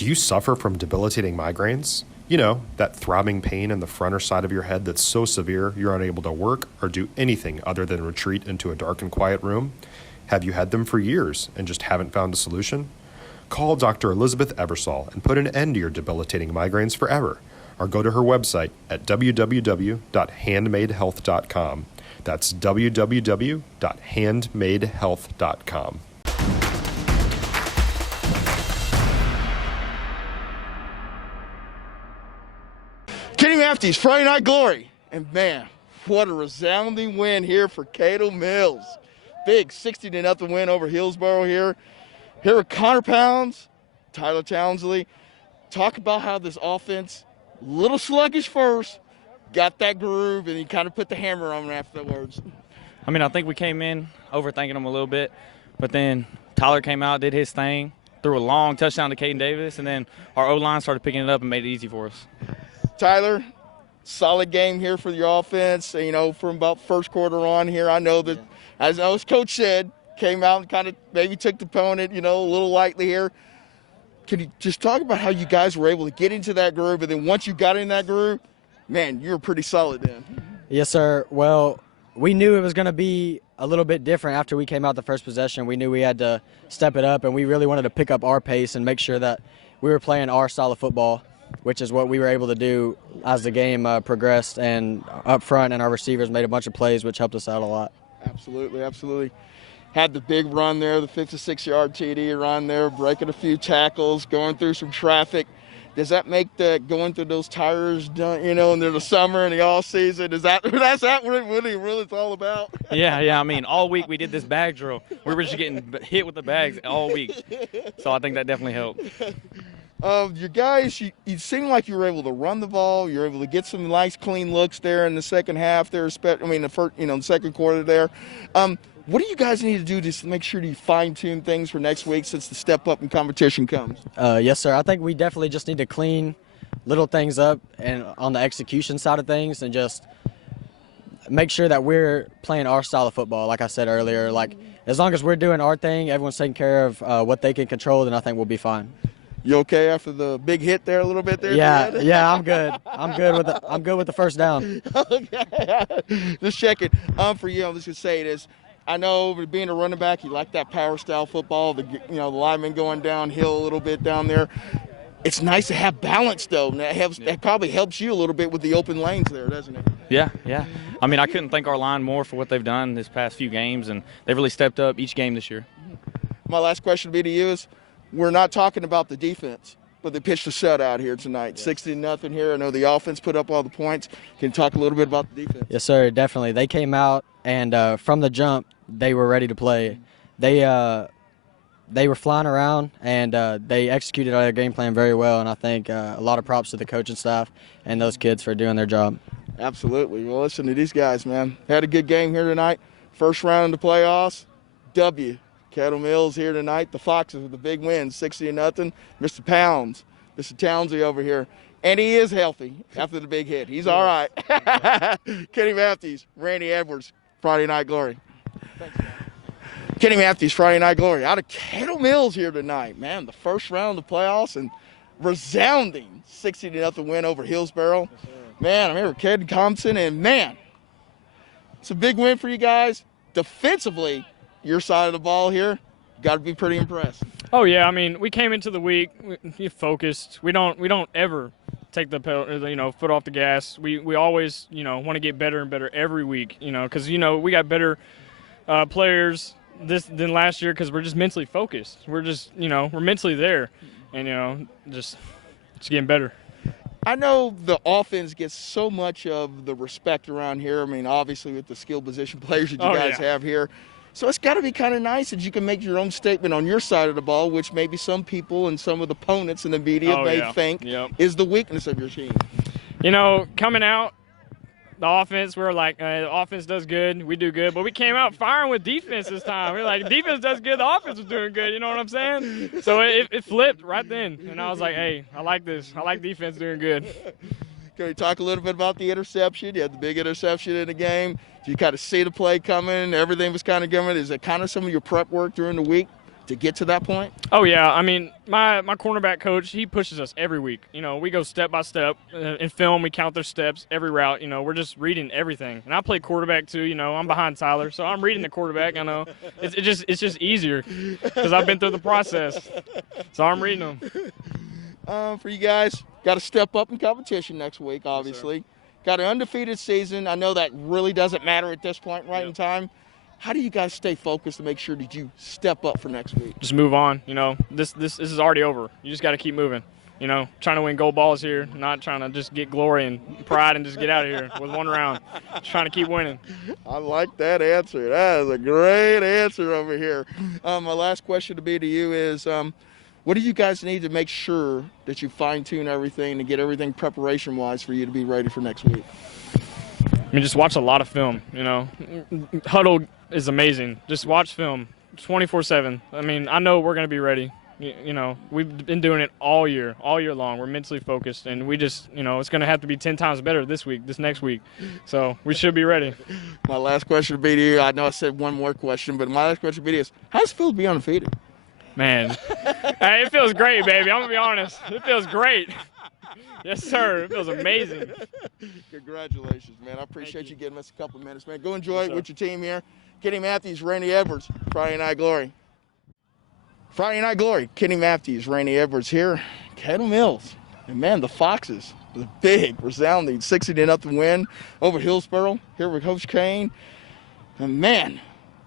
Do you suffer from debilitating migraines? You know, that throbbing pain in the front or side of your head that's so severe you're unable to work or do anything other than retreat into a dark and quiet room? Have you had them for years and just haven't found a solution? Call Dr. Elizabeth Ebersol and put an end to your debilitating migraines forever, or go to her website at www.handmadehealth.com. That's www.handmadehealth.com. Kenny Matthews, Friday Night Glory. And man, what a resounding win here for Caddo Mills. Big 60-0 win over Hillsboro here. Here are Konner Pounds, Tyler Townley. Talk about how this offense, a little sluggish first, got that groove, and he kind of put the hammer on it afterwards. I mean, I think we came in overthinking them a little bit, but then Tyler came out, did his thing, threw a long touchdown to Caden Davis, and then our O-line started picking it up and made it easy for us. Tyler, solid game here for your offense. You know, from about first quarter on here, I know that, as Coach said, came out and kind of maybe took the opponent, you know, a little lightly here. Can you just talk about how you guys were able to get into that groove, and then once you got in that groove, man, you were pretty solid then. Yes, sir. Well, we knew it was going to be a little bit different after we came out the first possession. We knew we had to step it up, and we really wanted to pick up our pace and make sure that we were playing our style of football, which is what we were able to do as the game progressed, and up front and our receivers made a bunch of plays, which helped us out a lot. Absolutely, absolutely. Had the big run there, the 56-yard TD run there, breaking a few tackles, going through some traffic. Does that make the going through those tires, you know, in the summer and the all season? That's what it really it's all about? Yeah. I mean, all week we did this bag drill. We were just getting hit with the bags all week. So I think that definitely helped. Your guys, you seem like you were able to run the ball. You were able to get some nice, clean looks there in the second half. There, the second quarter there. What do you guys need to do to make sure you fine-tune things for next week since the step up in competition comes? Yes, sir. I think we definitely just need to clean little things up and on the execution side of things, and just make sure that we're playing our style of football. Like I said earlier, like as long as we're doing our thing, everyone's taking care of what they can control, then I think we'll be fine. You okay after the big hit there a little bit there? Yeah, I'm good. I'm good with the first down. Okay. Just checking. For you, I'm just gonna say this. I know being a running back, you like that power style football. The lineman going downhill a little bit down there. It's nice to have balance though. And that probably helps you a little bit with the open lanes there, doesn't it? Yeah. I mean, I couldn't thank our line more for what they've done this past few games, and they've really stepped up each game this year. My last question to be to you is, we're not talking about the defense, but they pitched a shutout here tonight, 60-0 here. I know the offense put up all the points. Can you talk a little bit about the defense? Yes, sir, definitely. They came out, and from the jump, they were ready to play. They were flying around, and they executed their game plan very well, and I think a lot of props to the coaching staff and those kids for doing their job. Absolutely. Well, listen to these guys, man. Had a good game here tonight. First round in the playoffs, W. Caddo Mills here tonight. The Foxes with the big win, 60-0. Mr. Pounds, Mr. Townsley over here. And he is healthy after the big hit. He's all right. Kenny Matthews, Randy Edwards, Friday Night Glory. Thanks, man. Kenny Matthews, Friday Night Glory, out of Caddo Mills here tonight. Man, the first round of the playoffs and resounding 60-0 win over Hillsboro. Yes, man, I'm here with Kodi Thomason, and man, it's a big win for you guys. Defensively, your side of the ball here, got to be pretty impressed. Oh yeah, I mean, we came into the week focused. We don't ever take the foot off the gas. We always want to get better and better every week. Because we got better players than last year because we're just mentally focused. We're just we're mentally there, and just getting better. I know the offense gets so much of the respect around here. I mean, obviously with the skill position players that you guys have here. So it's got to be kind of nice that you can make your own statement on your side of the ball, which maybe some people and some of the opponents in the media may think is the weakness of your team. Coming out, the offense, we're like, the offense does good, we do good, but we came out firing with defense this time. We're like, defense does good, the offense was doing good, you know what I'm saying? So it flipped right then, and I was like, hey, I like this. I like defense doing good. Can we talk a little bit about the interception? You had the big interception in the game. Did you kind of see the play coming? Everything was kind of coming. Is it kind of some of your prep work during the week to get to that point? Oh, yeah. I mean, my cornerback coach, he pushes us every week. You know, we go step by step. In film, we count their steps, every route. You know, we're just reading everything. And I play quarterback, too. You know, I'm behind Tyler, so I'm reading the quarterback. I know. It's just easier because I've been through the process. So I'm reading them. For you guys, got to step up in competition next week, obviously. Yes, got an undefeated season. I know that really doesn't matter at this point in time. How do you guys stay focused to make sure that you step up for next week? Just move on. You know, this is already over. You just got to keep moving. You know, trying to win gold balls here, not trying to just get glory and pride and just get out of here with one round. Just trying to keep winning. I like that answer. That is a great answer over here. My last question to be to you is, what do you guys need to make sure that you fine-tune everything to get everything preparation-wise for you to be ready for next week? I mean, just watch a lot of film, you know. Huddle is amazing. Just watch film 24/7. I mean, I know we're going to be ready. You know, we've been doing it all year long. We're mentally focused, and we just, you know, it's going to have to be 10 times better this next week. So we should be ready. My last question would be to you. I know I said one more question, but my last question would be this. How does it feel to be undefeated? Man, hey, it feels great, baby. I'm going to be honest. It feels great. Yes, sir. It feels amazing. Congratulations, man. I appreciate you giving us a couple of minutes, man. Go enjoy it sir. with your team here. Kenny Matthews, Randy Edwards, Friday Night Glory. Friday Night Glory, Kenny Matthews, Randy Edwards here, Caddo Mills. And, man, the Foxes, the big, resounding 60-0 win over Hillsboro here with Coach Kane. And, man,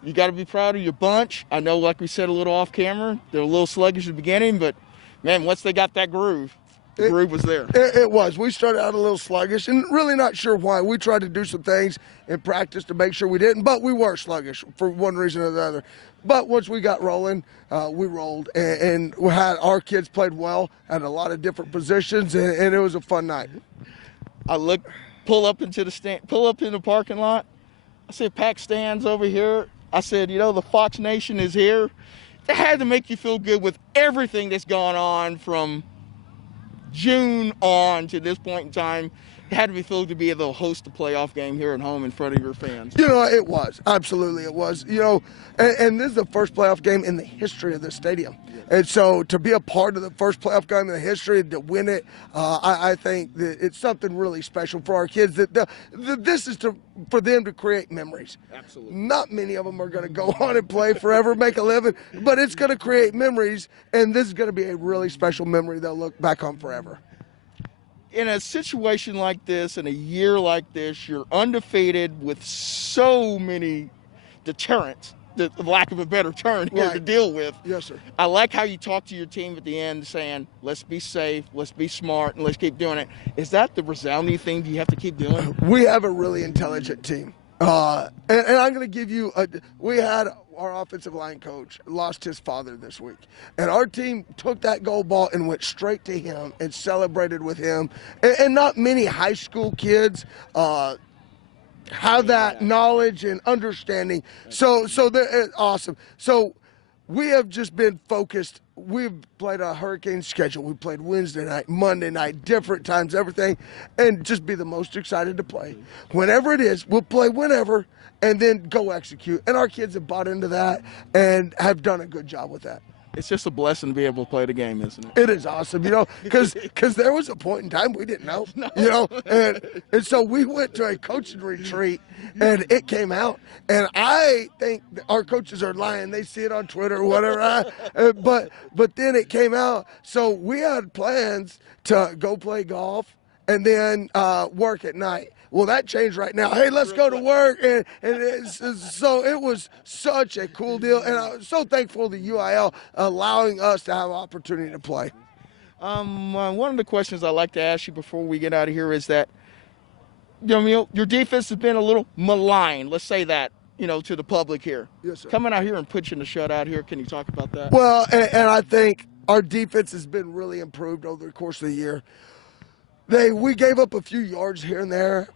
you got to be proud of your bunch. I know, like we said a little off camera, they're a little sluggish at the beginning, but, man, once they got that groove, the groove was there. It was. We started out a little sluggish and really not sure why. We tried to do some things in practice to make sure we didn't, but we were sluggish for one reason or the other. But once we got rolling, we rolled, and we had our kids played well at a lot of different positions, and it was a fun night. I pull up in the parking lot. I said, packed stands over here. I said, you know, the Fox Nation is here. It had to make you feel good with everything that's gone on from June on to this point in time. It had to be filled to be able to host a playoff game here at home in front of your fans. You know, it was. Absolutely it was. You know, and this is the first playoff game in the history of the stadium. And so to be a part of the first playoff game in the history, to win it, I think that it's something really special for our kids. This is for them to create memories. Absolutely. Not many of them are going to go on and play forever, make a living, but it's going to create memories, and this is going to be a really special memory they'll look back on forever. In a situation like this, in a year like this, you're undefeated with so many deterrents, the lack of a better term here to deal with. Yes, sir. I like how you talk to your team at the end saying, let's be safe, let's be smart, and let's keep doing it. Is that the resounding thing you have to keep doing? We have a really intelligent team. And I'm going to give you we had our offensive line coach lost his father this week. And our team took that goal ball and went straight to him and celebrated with him. And not many high school kids have that knowledge and understanding. So they're awesome. So we have just been focused. We've played a hurricane schedule. We played Wednesday night, Monday night, different times, everything, and just be the most excited to play. Whenever it is, we'll play whenever and then go execute. And our kids have bought into that and have done a good job with that. It's just a blessing to be able to play the game, isn't it? It is awesome, you know, because there was a point in time we didn't know, you know, and so we went to a coaching retreat, and it came out, and I think our coaches are lying. They see it on Twitter or whatever, but then it came out, so we had plans to go play golf and then work at night. Well, that changed right now. Hey, let's go to work. So it was such a cool deal. And I'm so thankful to UIL allowing us to have an opportunity to play. One of the questions I like to ask you before we get out of here is that, you know, your defense has been a little maligned, let's say that, you know, to the public here. Yes, sir. Coming out here and pitching the shutout here, can you talk about that? Well, and I think our defense has been really improved over the course of the year. We gave up a few yards here and there.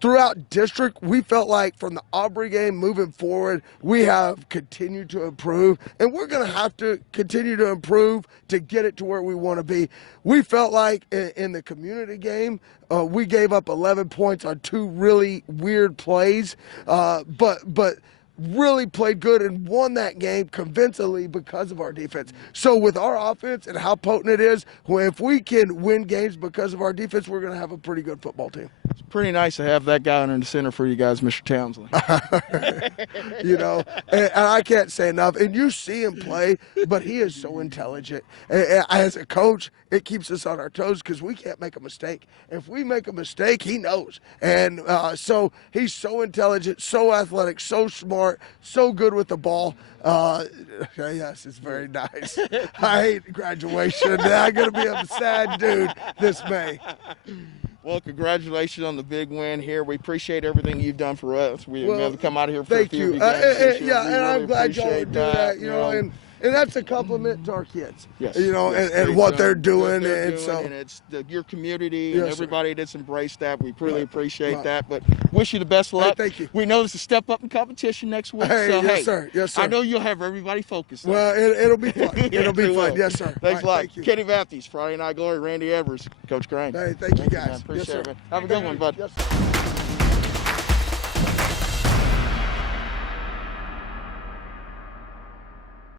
Throughout district, we felt like from the Aubrey game moving forward, we have continued to improve, and we're going to have to continue to improve to get it to where we want to be. We felt like in the community game, we gave up 11 points on two really weird plays, but really played good and won that game convincingly because of our defense. So with our offense and how potent it is, if we can win games because of our defense, we're going to have a pretty good football team. It's pretty nice to have that guy in the center for you guys, Mr. Townley. You know, and I can't say enough. And you see him play, but he is so intelligent. And as a coach, it keeps us on our toes because we can't make a mistake. If we make a mistake, he knows. And so he's so intelligent, so athletic, so smart, so good with the ball. Yes, it's very nice. I hate graduation. I'm going to be a sad dude this May. Well, congratulations on the big win here. We appreciate everything you've done for us. We've Well, come out here for a Thank few you. of games this year. Yeah, We and I'm really glad y'all appreciate would do that. You know, and that's a compliment to our kids. Yes, You know, yes, and what they're doing, and so. and it's your community Yes, and sir. everybody that's embraced that. We really appreciate Right. that. But wish you the best of luck. Thank you. We know it's a step up in competition next week. Hey, so, yes, sir. Yes, sir. I know you'll have everybody focused. on Well, it'll be fun. It'll be it fun. will. Yes, sir. Thanks a All lot. right, thank you. Kenny Baptiste, Friday Night Glory, Randy Evers, Coach Crane. Hey, thank you, man. guys. Appreciate Yes, sir. it, man. Have a good one, bud. Yes, sir.